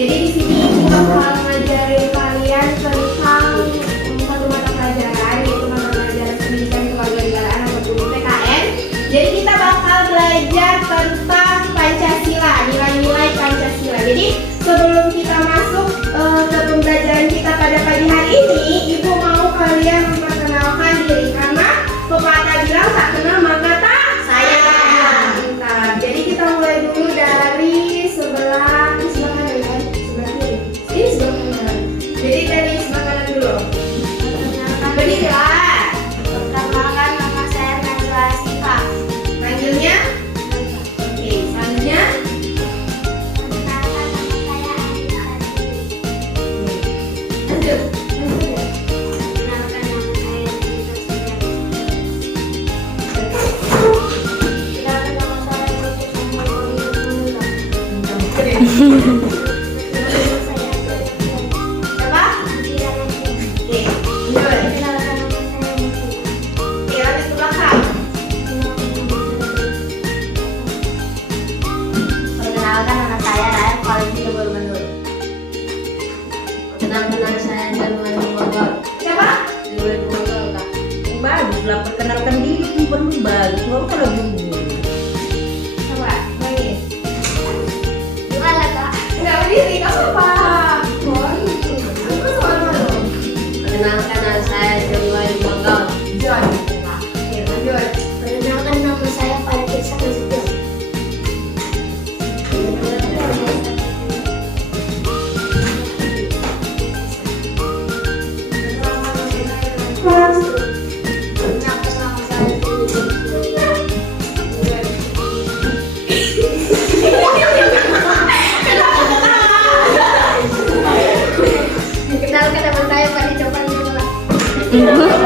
Jadi di sini kita bakal ngajarin kalian tentang satu mata pelajaran, yaitu mata pelajaran pendidikan kewarganegaraan atau PKN. Jadi kita bakal belajar tentang Pancasila, nilai-nilai Pancasila. Jadi sebelum kita masuk ke pembelajaran kita pada pagi hari ini, Ibu mau kalian memperkenalkan diri karena pepatah bilang tak kenal maka tak sayang. Nah, jadi kita mulai dulu dari sebelah kanan kan? Sebelah kiri. Ini sebelah kanan. Jadi dari sebelah kanan dulu. Berdirilah. Perkenalkan, nama saya Najwa Siva. Panggilnya? Oke, selanjutnya. Perkenalkan, nama saya Anissa Dewi. Lanjut. Perkenalkan, nama saya Anissa Perkenalkan, nama saya Putri Samuel Mulula. Siapa? Oke, lanjut. Perkenalkan, nama saya Musi. Oke, lanjut ke belakang. Perkenalkan, nama saya Ryan Valentina Barumanur. Perkenalkan saya Januari Bogor. Siapa? Januari Bogor Kak. Bagus lah perkenalkan diri perlu bagus. Kamu kalau begini. Coba, lagi. Gimana, Kak? Enggak berdiri, kamu apa? Aku malu. Perkenalkan nama saya Januari Bogor. John. Oke, lanjut. Perkenalkan, nama saya Valentisa Nasution. Perkenalkan, nama saya Kenalkan, nama saya Fadi Copan Nurula. Perkenalkan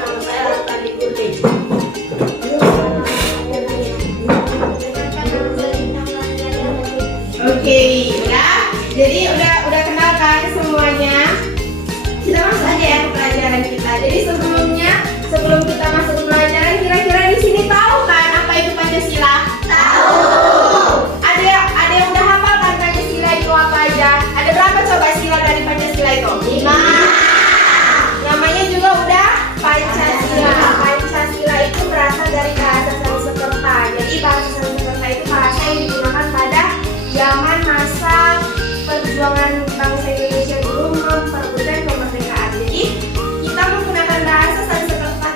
nama saya Tadi Putri. Oke, udah. Jadi udah kenal kan semuanya. Kita masuk aja ya ke pelajaran kita. Jadi sebelum kita masuk ke pelajaran, kira-kira di sini tahu kan apa itu Pancasila? Tahu. Ada yang udah hafal kan Pancasila itu apa aja? Ada berapa coba sila dari Pancasila itu? 5. Namanya juga udah Pancasila. Pancasila itu berasal dari bahasa Sanskerta. Jadi bahasa Sanskerta itu bahasa yang digunakan pada zaman masa perjuangan bangsa Indonesia dulu memperebutkan kemerdekaan. Jadi kita menggunakan bahasa Sanskerta.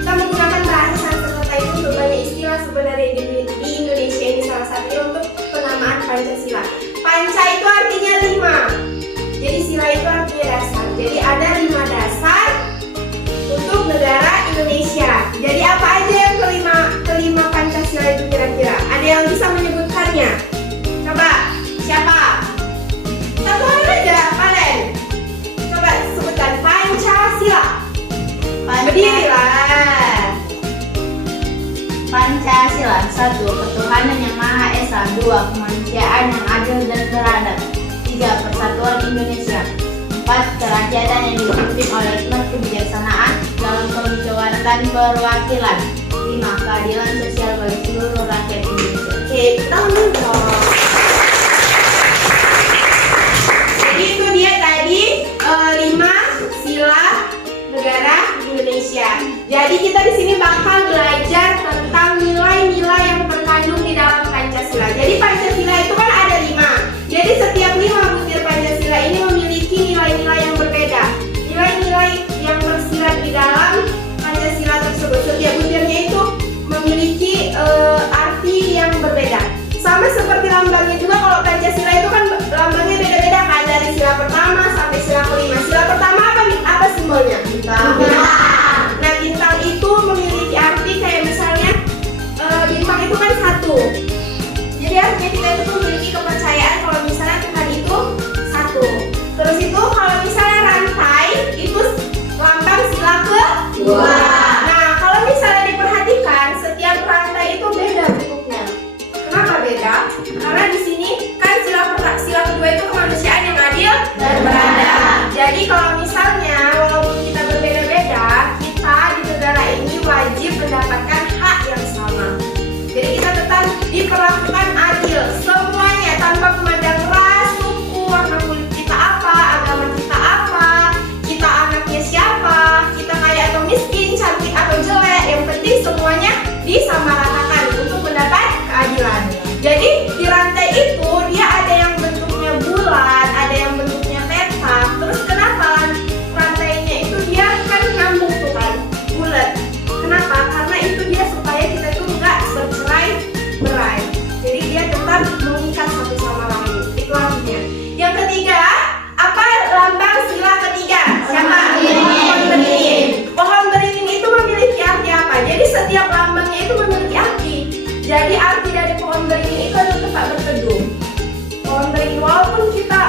Kita menggunakan bahasa Sanskerta itu untuk banyak istilah sebenarnya di Indonesia ini, salah satunya untuk penamaan Pancasila. Panca itu artinya 5. Jadi sila itu artinya dasar. Jadi ada 5 dasar untuk negara Indonesia. Jadi apa aja yang kelima Pancasila itu kira-kira? Ada yang bisa menyebutkannya? Coba, siapa? Satu orang aja, Valen. Coba sebutkan Pancasila. Berdirilah. Pancasila 1. Ketuhanan yang Maha Esa. 2. Kemanusiaan yang adil dan beradab. 3. Persatuan Indonesia. 4. Kerakyatan yang dipimpin oleh hikmat kebijaksanaan dalam kemusyawaratan perwakilan. 5. Keadilan sosial bagi seluruh rakyat Indonesia. Oke, tangan dong. Jadi itu dia tadi 5 sila negara Indonesia. Jadi kita di sini bakal belajar tentang nilai-nilai yang terkandung di dalam Pancasila. Jadi Pancasila itu kan ada 5. Jadi setiap 5 butir Pancasila ini memiliki nilai-nilai yang berbeda. Nilai-nilai yang tersirat di dalam Pancasila tersebut, setiap butirnya itu memiliki arti yang berbeda. Sama seperti lambangnya juga, kalau Pancasila itu kan lambangnya beda-beda kan, dari sila pertama sampai sila kelima. Sila pertama apa simbolnya? Bintang. Nah, bintang itu memiliki arti kayak misalnya bintang itu kan 1. Jadi artinya kita itu memiliki kepercayaan kalau misalnya Tuhan itu 1. Terus itu kalau misalnya rantai itu lambang sila kedua. Nah, kalau misalnya diperhatikan setiap rantai itu beda bentuknya. Kenapa beda? Karena di sini kan sila kedua itu kemanusiaan yang adil dan beradab. Jadi kalau misalnya walaupun kita berbeda-beda, kita di negara ini wajib mendapatkan hak yang sama. Jadi kita tetap diperlakukan adil dari pohon beringin itu adalah tempat berteduh. Pohon beringin walaupun kita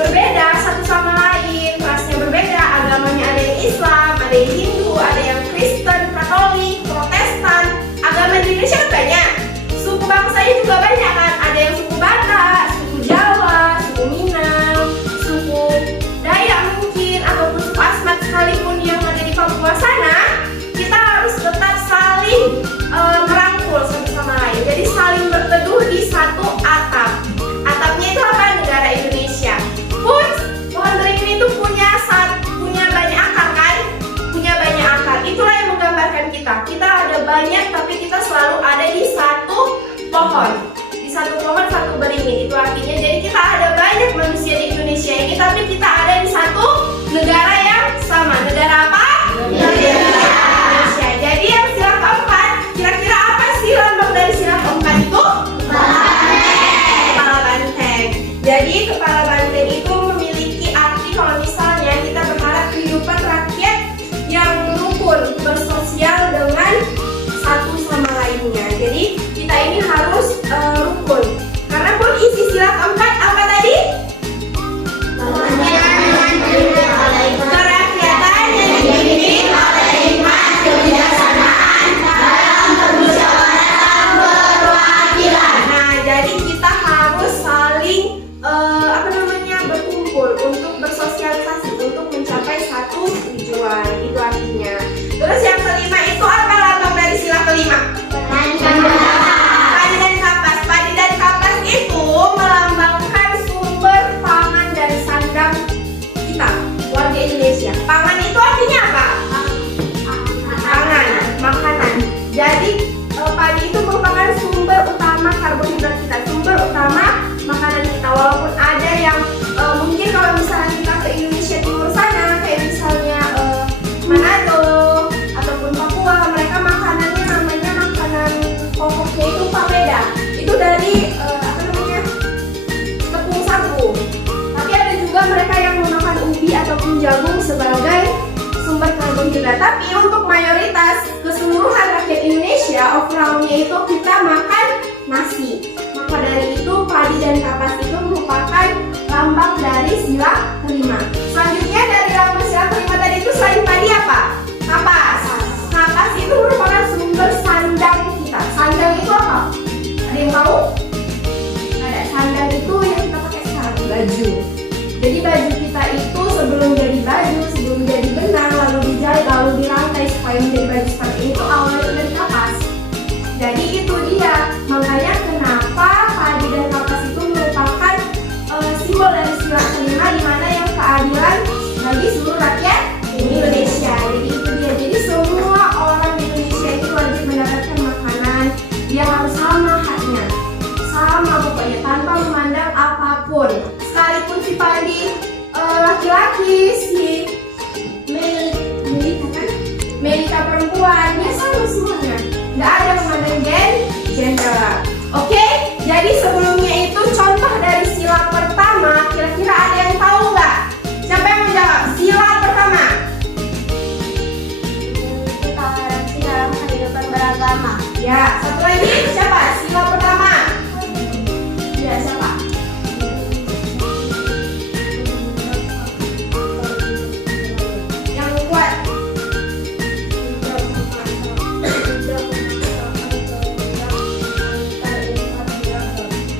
berbeda satu sama lain, rasnya berbeda, agamanya ada yang Islam, ada yang Hindu, ada yang Kristen, Katolik, Protestan. Agama di Indonesia kan banyak, suku bangsanya juga banyak kan, ada yang suku Batak, suku Jawa, suku Minang, suku Dayak mungkin, ataupun suku Asmat sekalipun yang ada di Papua sana, kita harus tetap saling merangkul satu sama lain. Jadi saling berteduh di satu atap. Atapnya itu apa? Negara Indonesia. Pun pohon beringin itu punya banyak akar kan? Punya banyak akar. Itulah yang menggambarkan kita. Kita ada banyak tapi kita selalu ada di satu pohon. Di satu pohon satu beringin. Itu artinya jadi kita ada banyak manusia di Indonesia ini tapi kita ada di satu negara yang sama. Negara apa? Negara Indonesia. Jadi yang sila keempat, kira-kira apa sih lambang dari sila keempat itu? Kepala banteng. Jadi kepala banteng itu memiliki arti kalau misalnya kita berharap kehidupan rakyat yang rukun, bersosial dengan satu sama lainnya. Jadi kita ini harus rukun. Karena pun isi sila keempat apa tadi? Kerakyatan yang dipimpin oleh hikmat, kebijaksanaan dalam permusyawaratan perwakilan. Nah, jadi kita harus saling berkumpul untuk bersosialisasi untuk mencapai satu tujuan. Itu artinya. Terus yang kelima itu apa lambang dari sila kelima? Padi dan kapas. Padi dan kapas itu melambangkan sumber pangan dari sandang kita, warga Indonesia. Pangan itu artinya apa? Pangan, makanan. Jadi padi itu merupakan sumber utama karbohidrat kita, sumber utama makanan kita. Walaupun ada yang mungkin kalau misalnya kita ke Indonesia Timur sana, kayak misalnya Manado ataupun Papua, mereka makanannya namanya makanan pokoknya itu papeda. Itu dari tepung sagu. Tapi ada juga mereka yang memakan ubi ataupun jagung sebagai sumber karbohidrat. Tapi untuk mayoritas keseluruhan rakyat Indonesia, overallnya itu kita makan nasi. Maka dari itu padi dan kapas itu merupakan lambang dari sila kelima. Selanjutnya dari lambang sila kelima tadi itu selain padi apa? Kapas. Kapas itu merupakan sumber sandang kita. Sandang itu apa? Ada yang tahu? Ada. Sandang itu yang kita pakai sekarang, baju. Jadi baju kita itu sebelum jadi baju, sebelum jadi benang, lalu dijahit, lalu dirantai supaya menjadi baju seperti ini itu awalnya dari kapas. Jadi itu dia. Makanya kenapa padi dan kapas itu merupakan simbol dari sila kelima, di mana yang keadilan bagi seluruh rakyat Indonesia. Jadi itu dia. Jadi semua orang di Indonesia itu wajib mendapatkan makanan. Dia harus sama haknya, sama pokoknya tanpa memandang apapun. Sekalipun si padi laki-laki, si Melita perempuan, dia sama semuanya. Nggak ada memandang gender. Oke, jadi sebelumnya itu contoh dari sila pertama. Kira-kira ada yang tahu nggak? Siapa yang menjawab? Sila pertama. Toleransi dalam kehidupan beragama. Ya, satu lagi siapa? Sila pertama. Ya, siapa? Yang kuat.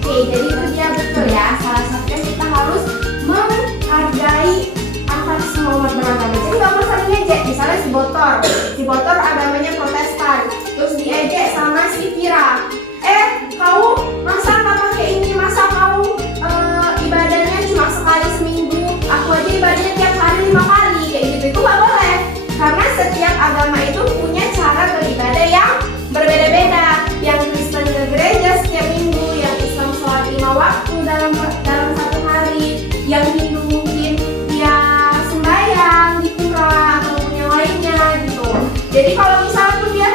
Oke, jadi itu dia betul ya. Salah satunya kita harus menghargai antar semua umat beragama. Jadi nggak perlu saling ngejek. Misalnya si Botor agamanya Protestan, terus diejek sama si Vira. Kau masa nggak pakai ini? Masa kau ibadahnya cuma sekali seminggu? Aku aja ibadahnya tiap hari 5 kali kayak gitu. Itu nggak boleh. Karena setiap agama itu punya cara beribadah yang berbeda-beda. Yang Kristen ke gereja setiap minggu, yang Islam sholat 5 waktu dalam satu hari, yang Hindu mungkin dia sembahyang di pura ataupun yang lainnya gitu. Jadi kalau misalnya pun dia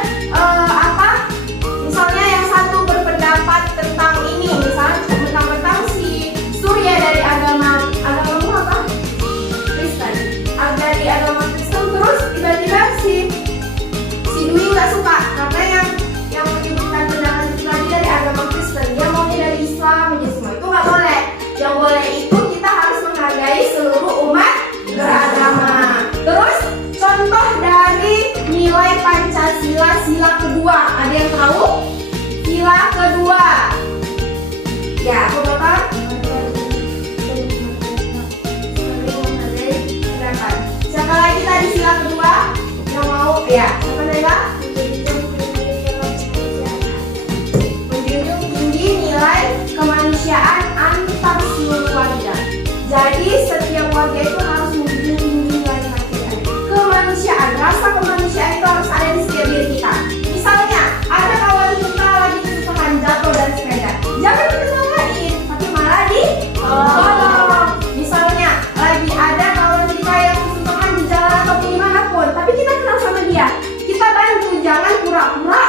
rasa kemanusiaan itu harus ada di setiap diri kita. Misalnya, ada kawan kita lagi kesusahan jatuh dari sepeda, jangan kita salahin, tapi malah ditolong. Misalnya, lagi ada kawan kita yang kesusahan di jalan atau dimanapun, tapi kita kenal sama dia, kita bantu, jangan pura-pura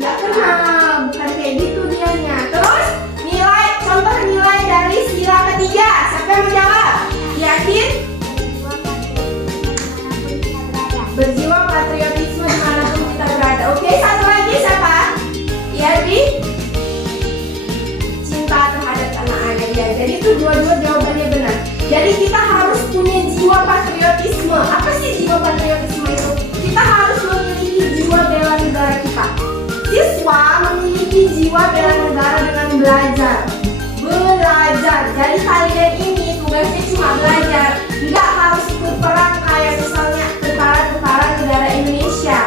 nggak kenal, bukan kayak gitu dianya. Terus nilai, contoh nilai dari sila ketiga, siapa yang mau jawab? Yakin? Berjiwa patriotisme dimanapun kita berada. Oke, satu lagi siapa? Yabi? Cinta terhadap tanah air. Ya, jadi itu dua-dua jawabannya benar. Jadi kita harus punya jiwa patriotisme. Apa sih jiwa patriotisme itu? Kita harus memiliki jiwa bela negara kita. Siswa memiliki jiwa bela negara dengan belajar. Jadi kalian ini tugasnya cuma belajar, nggak harus ikut perang kayak misalnya tentara negara Indonesia.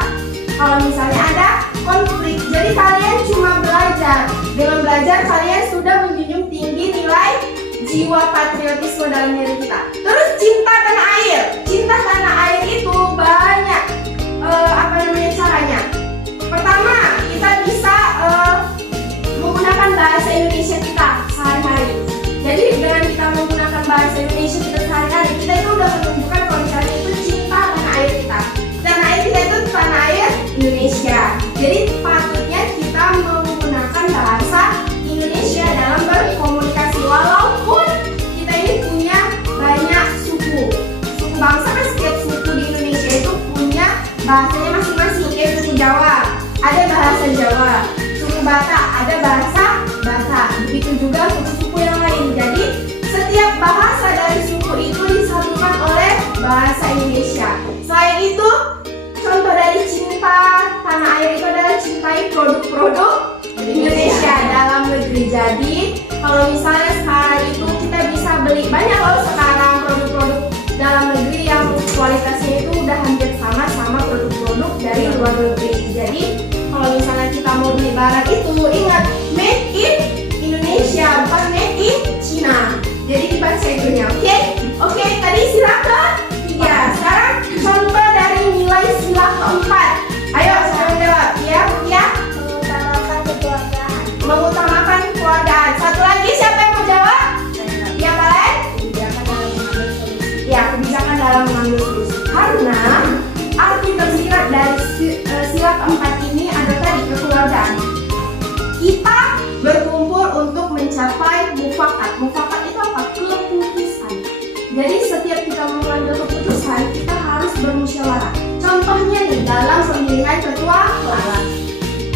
Kalau misalnya ada konflik, jadi kalian cuma belajar. Dengan belajar kalian sudah menjunjung tinggi nilai jiwa patriotisme dalam diri kita. Terus cinta tanah air. Cinta tanah air itu banyak caranya. Pertama, kita bisa menggunakan bahasa Indonesia kita sehari-hari. Jadi dengan kita menggunakan bahasa Indonesia kita sehari-hari, kita itu udah menunjukkan kalau misalnya itu cinta tanah air kita. Tanah air kita itu tanah air Indonesia. Jadi patutnya kita menggunakan bahasa Indonesia dalam berkomunikasi. Walaupun kita ini punya banyak suku bangsa, kan setiap suku di Indonesia itu punya bahasanya masing-masing. Kayak suku Jawa ada bahasa Jawa, suku Batak ada bahasa Batak, begitu juga suku-suku yang lain. Jadi setiap bahasa dari suku itu disatukan oleh bahasa Indonesia. Selain itu, contoh dari cinta tanah air itu adalah cintai produk-produk Indonesia dalam negeri. Jadi kalau misalnya sekarang itu kita bisa beli banyak loh sekarang produk-produk dalam negeri yang kualitasnya itu udah hampir sama produk-produk dari luar negeri. Jadi kalau misalnya kita mau beli barang itu, ingat made in Indonesia, bukan made in China. Jadi dibaca itunya, oke, tadi sila ke-3. Sekarang contoh dari nilai sila ke-4. Ayo, siapa yang jawab? Ya, Mengutamakan kekeluargaan. mengutamakan keluargaan. Satu lagi, siapa yang mau jawab? Yang lain? Kebijakan dalam mengambil solusi. Karena arti tersirat dari sila ke-4 ini adalah tadi kekeluargaan. Kita berkumpul untuk mencapai mufakat. Mufakat itu apa? Keputusan. Jadi setiap kita mengambil keputusan, kita harus bermusyawarah. Contohnya nih, dalam pemilihan ketua kelas.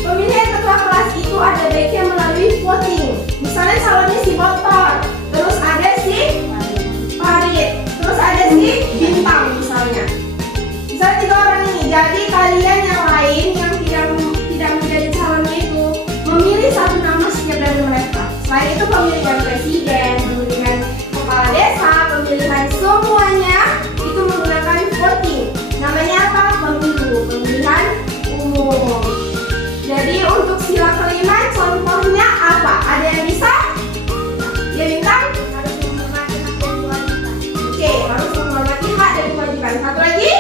Pemilihan ketua kelas itu ada baiknya melalui voting. Misalnya calonnya si Motor, terus ada si Farid, terus ada si Bintang misalnya. Misalnya 3 orang ini. Jadi kalian yang lain yang tidak menjadi calonnya itu memilih satu nama setiap dari mereka. Selain itu pemilihan presiden, pemilihan kepala desa, pemilihan semuanya itu menggunakan voting. Namanya apa? Pemilihan umum. Jadi untuk sila ke-5 contohnya apa? Ada yang bisa? Ya Bintang? Harus menghormati hak dan kewajiban. Oke, harus menghormati hak dan kewajiban. Satu lagi?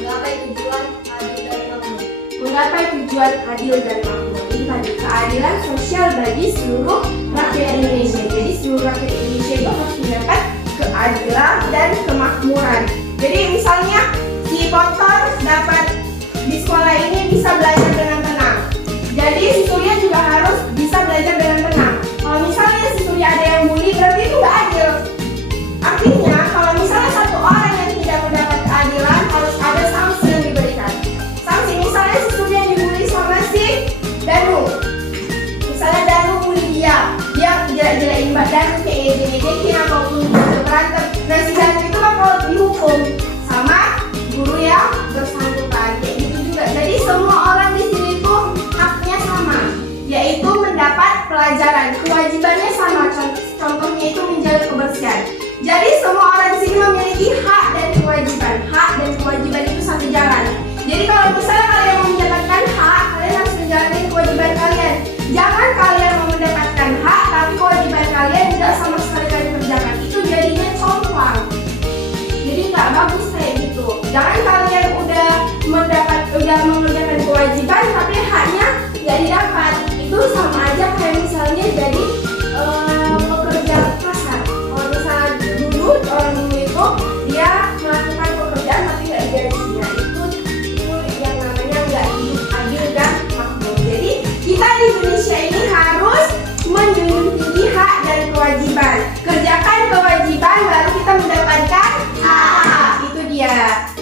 Menggapai tujuan adil dan makmur. Menggapai tujuan adil dan makmur. Ini tadi keadilan sosial bagi seluruh rakyat Indonesia. Jadi seluruh rakyat Indonesia itu harus mendapat keadilan dan kemakmuran. Jadi misalnya si Kotor dapat di sekolah ini bisa belajar dengan tenang. Jadi si Surya juga harus bisa belajar dengan tenang. Kalau misalnya si Surya ada yang bully, berarti itu nggak adil. Artinya kalau misalnya satu orang yang tidak mendapat keadilan, harus ada sanksi yang diberikan. Sanksi misalnya si Surya dibully sama si Danu. Misalnya Danu bully dia jelek-jelekin Mbak Danu, kayak gini-gini ataupun berantem. Nah si Danu itu bakal dihukum sama guru yang bersangkutan, kayak gitu juga. Jadi semua orang di sini tuh haknya sama, yaitu mendapat pelajaran. Kewajibannya sama, contohnya itu menjaga kebersihan. Jadi semua orang di sini memiliki hak dan kewajiban. Hak dan kewajiban itu satu jalan. Jadi kalau misalnya kalian mau mendapatkan hak, kalian harus menjalani kewajiban kalian. Jangan kalian mau mendapatkan hak tapi kewajiban kalian tidak sama sekali kalian kerjakan. Itu jadinya complang. Jadi nggak bagus kayak gitu. Jangan kalian udah sama aja kayak misalnya jadi pekerja kasar. Kalau misalnya dulu orang dulu itu dia melakukan pekerjaan tapi nggak digaji. Nah itu yang namanya nggak hidup adil dan makmur. Jadi kita di Indonesia ini harus menjunjung tinggi hak dan kewajiban. Kerjakan kewajiban baru kita mendapatkan hak. Itu dia.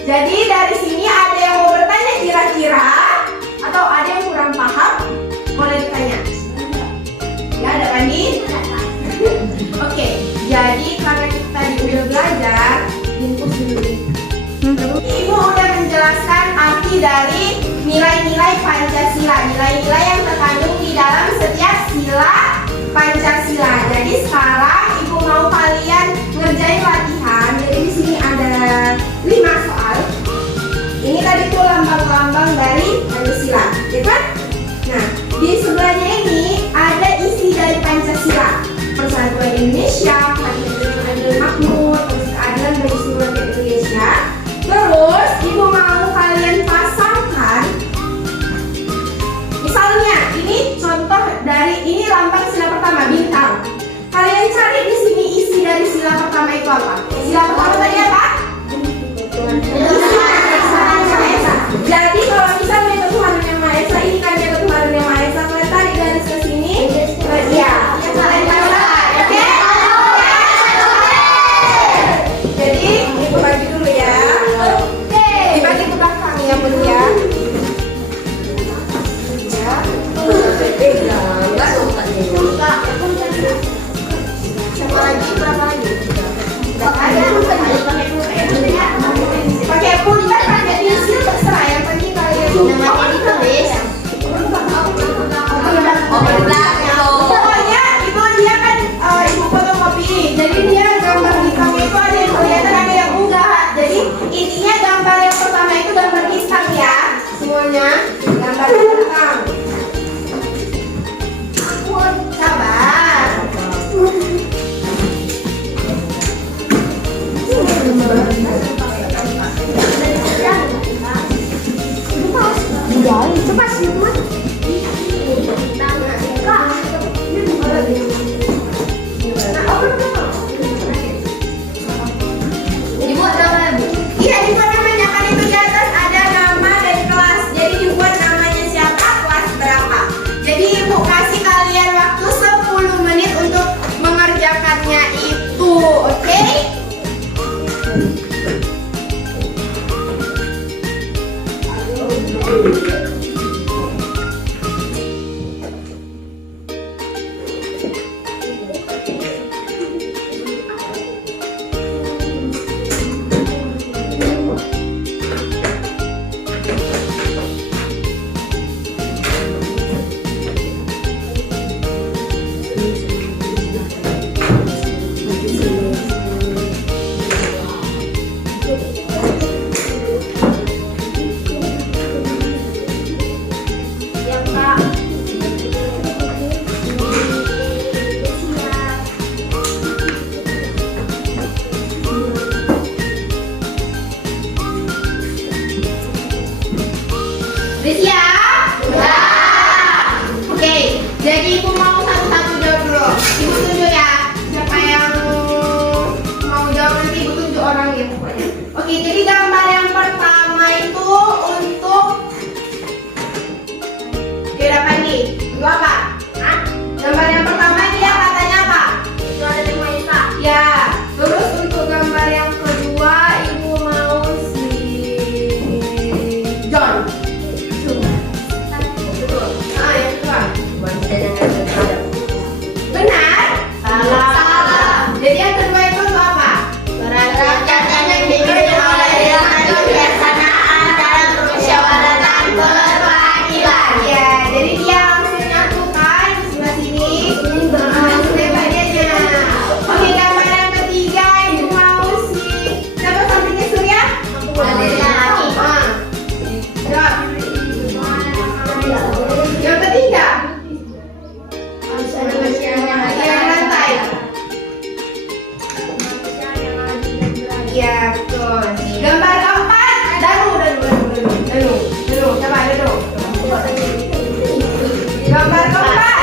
Jadi dari sini ada yang mau bertanya kira-kira atau ada yang kurang paham? Boleh ditanya. Ya, ada Pandi? Oke, jadi karena kita tadi udah belajar, infus dulu. Ibu udah menjelaskan arti dari nilai-nilai Pancasila, nilai-nilai yang terkandung di dalam setiap sila Pancasila. Jadi sekarang ibu mau kalian ngerjain latihan. Jadi di sini ada 5 soal. Ini tadi tuh lambang-lambang dari Pancasila, ya kan? Nah, di sebelahnya ini ada isi dari Pancasila. Persatuan Indonesia, keadilan adil makmur, terus keadilan bagi seluruh rakyat Indonesia. Terus ibu mau kalian pasangkan. Misalnya, ini contoh dari ini lambang sila pertama bintang. Kalian cari di sini isi dari sila pertama itu apa? Sila pertama tadi apa? Jadi kalau misalnya ketuhanan yang Maha Esa, ini kan dia ketuhanan yang Maha Esa, kalian tarik garis ke sini. Iya, kalian pasang, oke? Jadi ibu bagi dulu ya. Dibagi ke belakang ya bun ya. Siapa lagi? Berapa lagi? Pakai pun kan pakai pensil terserah, yang penting kalian Namanya ditulis. pokoknya ibu dia kan ibu fotokopi, jadi dia gambar bintang itu ada yang kelihatan ada yang enggak. Jadi intinya gambar yang pertama itu gambar bintang ya, semuanya gambar bintang. Sabar. Cepat sih, teman. Dibuat berapa Bu? Iya, dibuat namanya kan itu di atas ada nama dan kelas. Jadi dibuat namanya siapa, kelas berapa. Jadi ibu kasih kalian waktu 10 menit untuk mengerjakannya itu, oke? Udah siap? Oke, jadi ibu mau satu-satu jawab dulu. Ibu tunjuk ya, siapa yang mau jawab nanti ibu tunjuk orangnya pokoknya. Oke, jadi gambar yang pertama itu untuk apa nih? Itu apa? Hah? Gambar yang pertama dia katanya apa? Itu ada di Maisa. Ya, terus untuk gambar yang kedua ibu mau si John. Benar? Salah. Jadi yang kedua itu apa? Rakyat yang dipimpin oleh kebijaksanaan dalam permusyawaratan keadilan. Ya, jadi dia langsung nyatukan di sebelah sini. Langsung bagiannya. Oke, gambar yang ketiga ibu mau si siapa sampingnya Surya? Adanya lagi. Jawab. Yang ketiga? Yang lantai. Iya, betul. Gambar keempat, Danu. Coba Danu. Gambar keempat.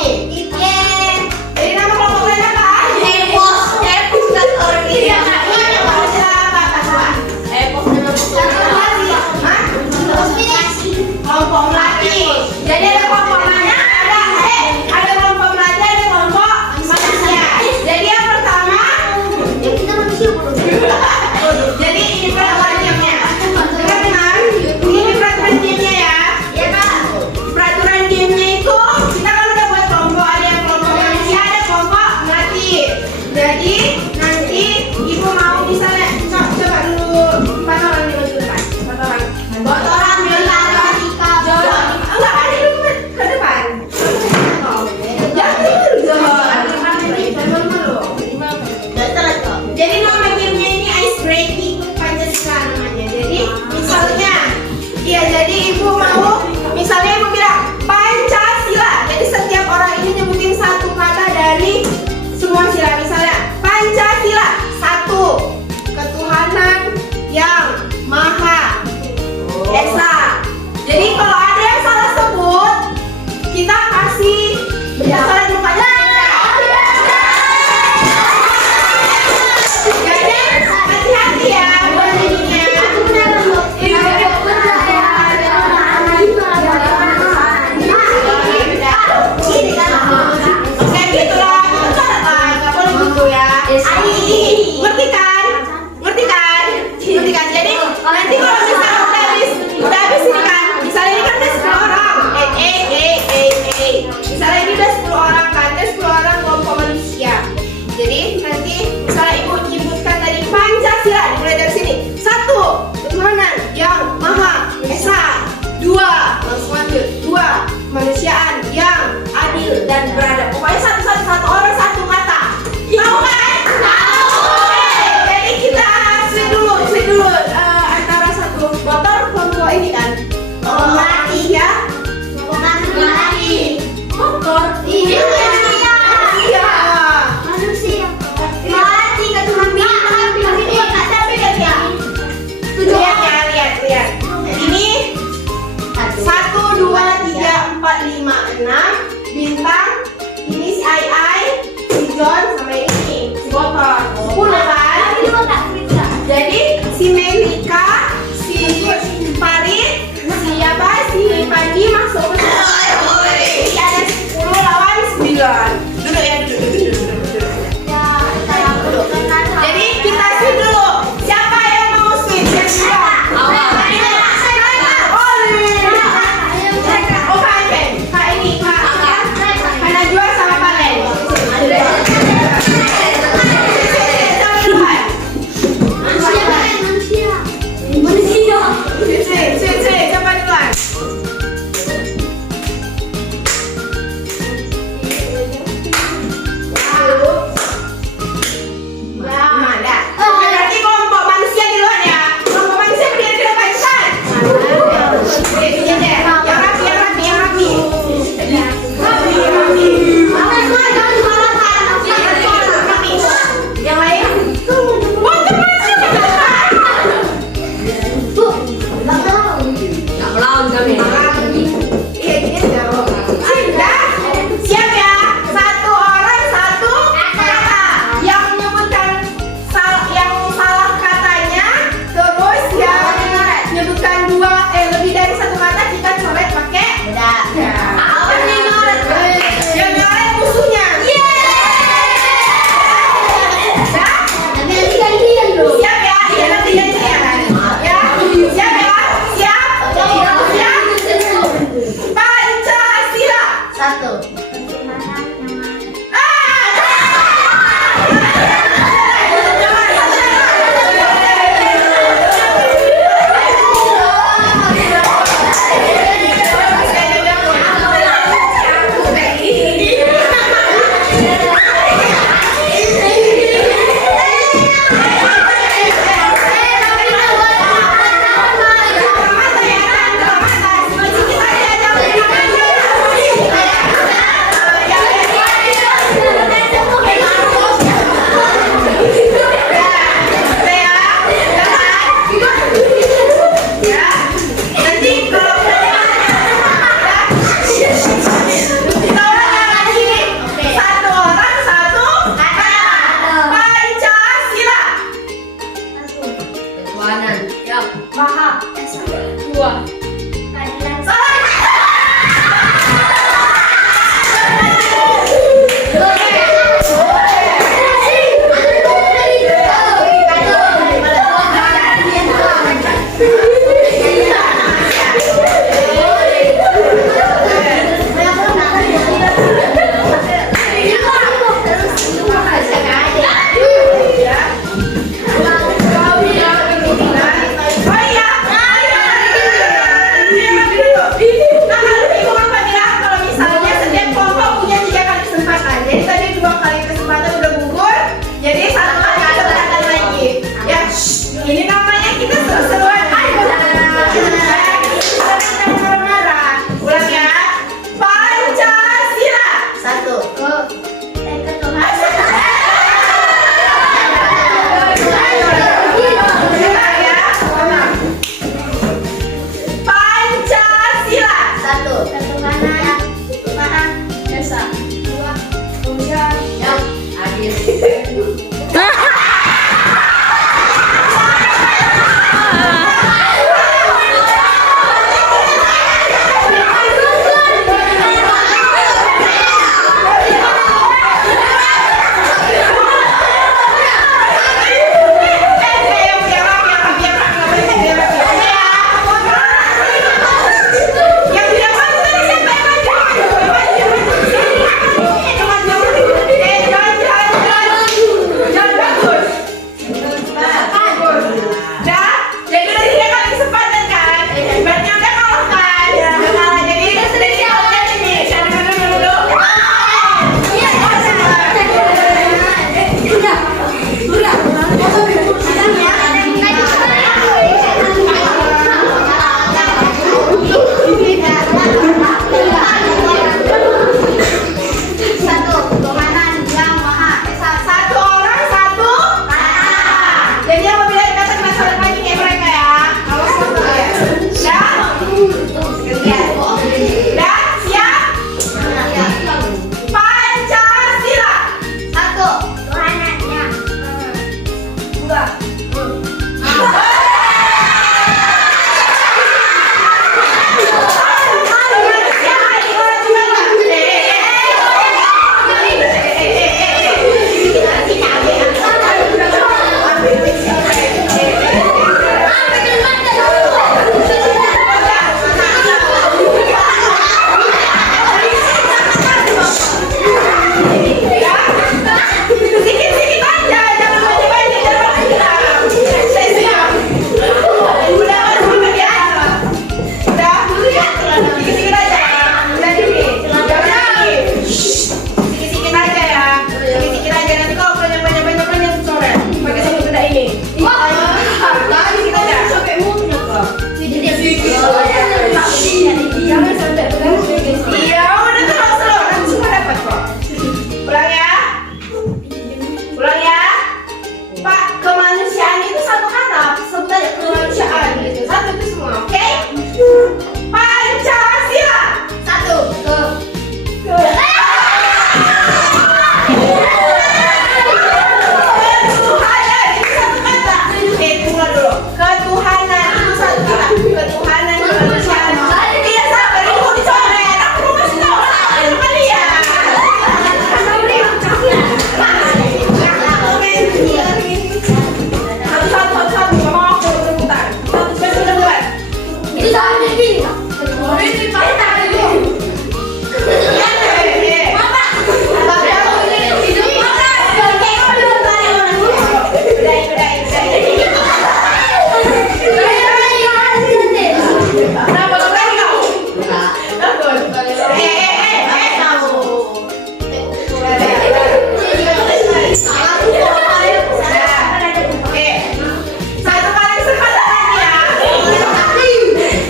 Oke. Jadi nama kelompok kalian apa? Iya, Kak. Ini ada apa? Hah? Kelompok melati. Jadi ada kelompok mana? Ada kelompok melati, ada kelompok manusia. Jadi yang pertama, jadi ini peraturan timnya. Dengar, ini peraturan timnya ya. Peraturan timnya itu kita kan udah buat kelompok. Oke. Satu kali kesempatan lagi ya.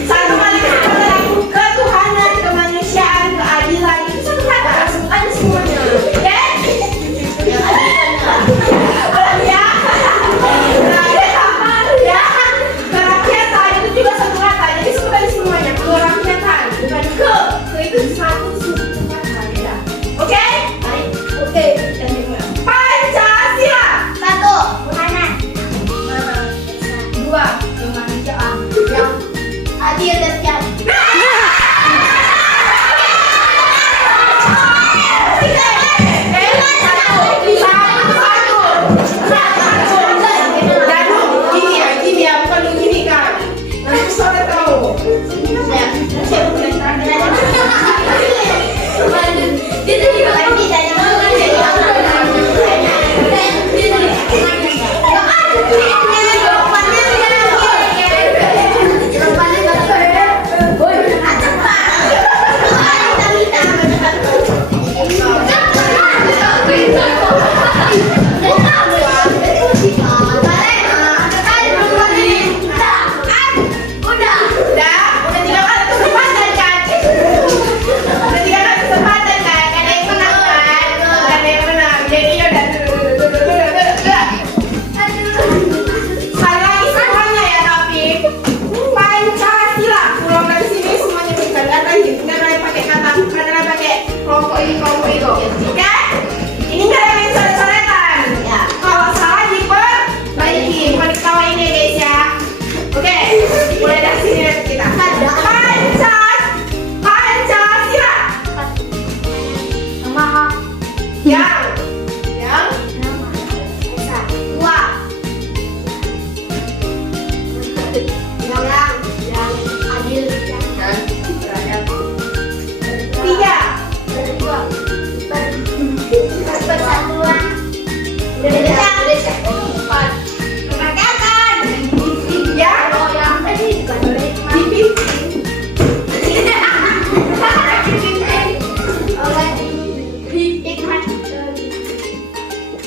Satu kali kesempatan lagi. Ketuhanan, kemanusiaan, keadilan. Itu satu kata. Sebut aja semuanya. Oke? Ya. Ya. Kerakyatan itu juga satu kata. Jadi sebut aja semuanya. Kerakyatan. Bukan ke. Ke itu satu kata. Beda. Oke? Oke. Pancasila. Satu, ketuhanan. Dua, kemanusiaan yang adil dan sejahtera.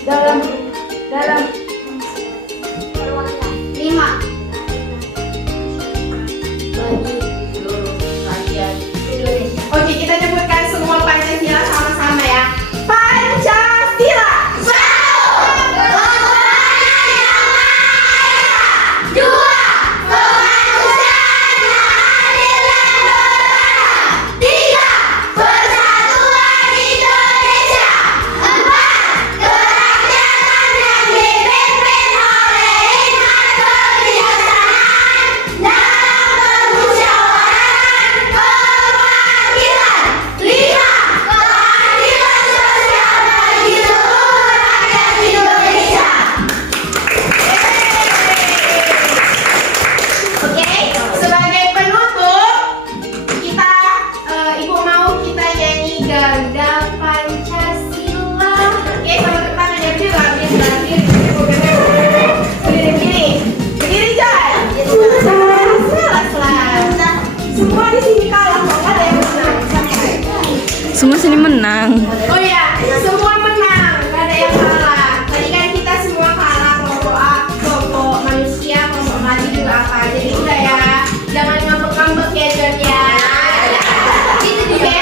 Dalam 5. Bagi seluruh rakyat Indonesia. Oke, kita sebutkan semua Pancasila sama-sama ya. Pancasila. Sebagai penutup, kita Ibu mau kita nyanyi Ganda Pancasila. Oke, sama depan aja bilang berdiri Jan. Salah. Semua di sini kalah, kok nggak ada yang menang. Semua sini menang. Oh ya, semua menang, nggak ada yang kalah. Tadi kan kita semua kalah, kelompok A, kelompok manusia, kelompok mati juga apa. Jadi udah ya, jangan ngambek-ngambek ya Jon ya. Oke, udah.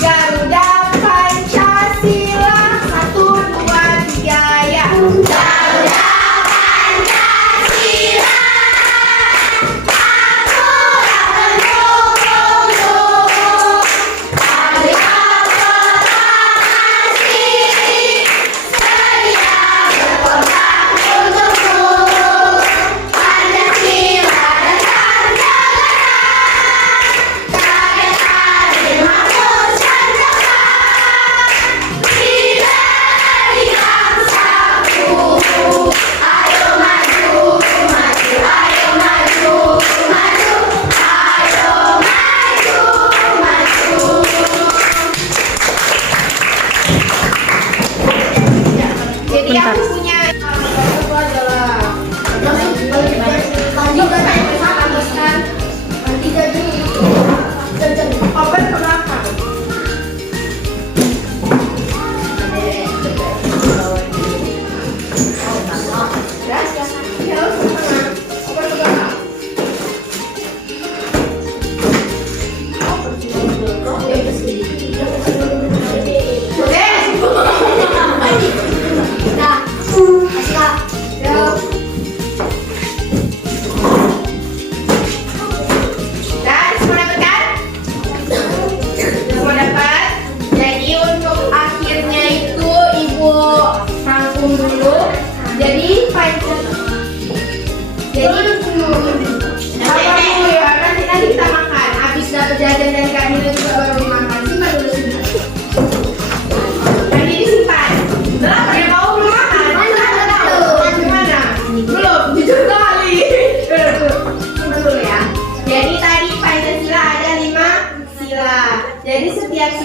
Garuda Pancasila, 1, 2, 3 ya. Garuda Pancasila. Jadi aku punya itu adalah open ke belakang.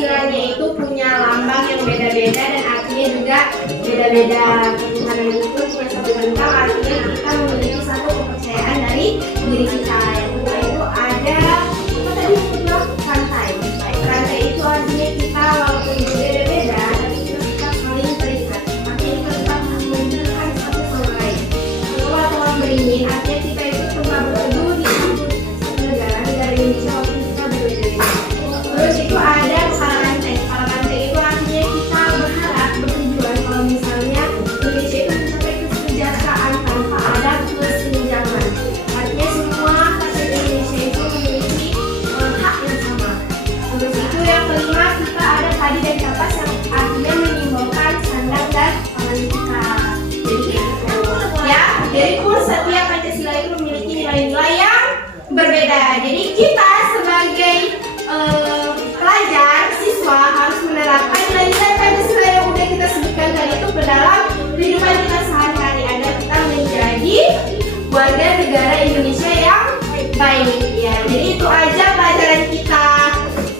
Pancasila-nya itu punya lambang yang beda-beda dan artinya juga beda-beda. Ketuhanan itu punya satu bentang, artinya kita memiliki satu kepercayaan dari diri kita. Yang kedua itu ada apa tadi yang kedua? Rantai. Rantai itu artinya kita walaupun berbeda-beda tapi kita tetap saling terikat. Artinya kita tetap menunjukkan satu sama lain. Kedua telah beringin, artinya kita itu tetap berteduh di negara Indonesia walaupun kita berbeda-beda. Terus itu ada kepala rantai. Kepala rantai itu artinya kita berharap bertujuan kalau misalnya Indonesia itu mencapai kesejahteraan tanpa ada kesenjangan. Artinya semua rakyat Indonesia itu memiliki hak yang sama. Terus itu yang kelima kita ada tadi dan kapas yang artinya menyimbolkan sandang dan pangan kita. Jadi pun setiap Pancasila itu memiliki nilai-nilai yang berbeda. Jadi kita sebagai pelajar, siswa harus menerapkan nilai-nilai Pancasila yang udah kita sebutkan tadi itu ke dalam kehidupan kita sehari-hari agar kita menjadi warga negara Indonesia yang baik. Ya, jadi itu aja pelajaran kita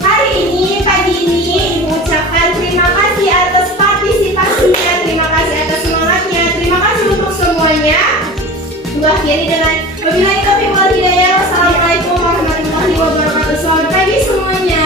hari ini. Pagi ini Ibu ucapkan terima kasih atas partisipasinya, terima kasih atas semangatnya, terima kasih untuk semuanya. Ibu akhiri dengan wabillahi taufiq wal hidayah. Wassalamualaikum warahmatullahi wabarakatuh. Selamat pagi semuanya.